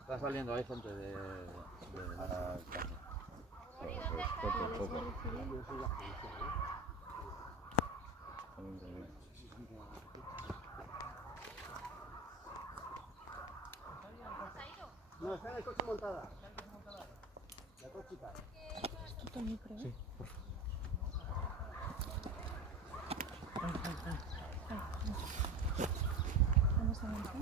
Está saliendo, hay gente de Poco. No, está en el coche montada. La cochita. Tú también, creo. Sí, por favor. Vamos a ver.